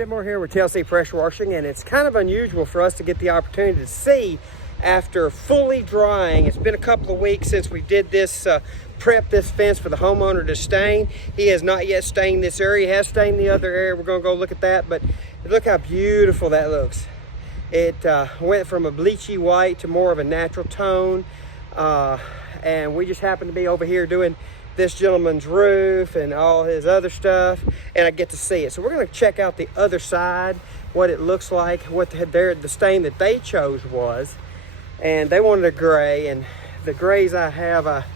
Tim Moore here with TLC Pressure Washing, and it's kind of unusual for us to get the opportunity to see after fully drying. It's been a couple of weeks since we did this, prep this fence for the homeowner to stain. He has not yet stained this area. He has stained the other area. We're gonna go look at that, but look how beautiful that looks. It went from a bleachy white to more of a natural tone, and we just happened to be over here doing this gentleman's roof and all his other stuff, and I get to see it. So we're going to check out the other side, what it looks like, what the stain that they chose was. And they wanted a gray, and the grays I have,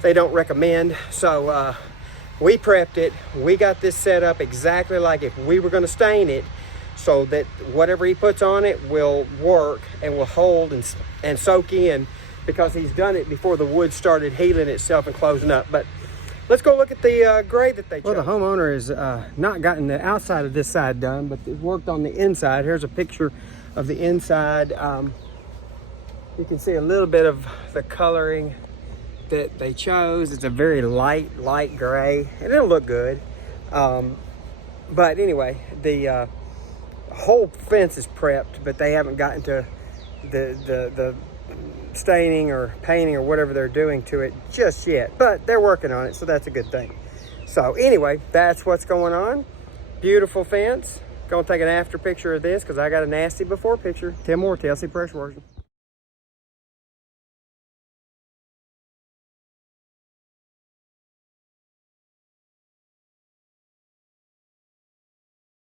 they don't recommend. So we prepped it. We got this set up exactly like if we were going to stain it, so that whatever he puts on it will work and will hold and soak in, because he's done it before the wood started healing itself and closing up. But let's go look at the gray that they chose. Well, the homeowner has not gotten the outside of this side done, but it worked on the inside. Here's a picture of the inside. You can see a little bit of the coloring that they chose. It's a very light gray, and it'll look good. But anyway, the whole fence is prepped, but they haven't gotten to the staining or painting or whatever they're doing to it just yet, but they're working on it, so that's a good thing. So anyway, that's what's going on. Beautiful fence. Gonna take an after picture of this because I got a nasty before picture. Tim Moore, TLC Pressure Washing.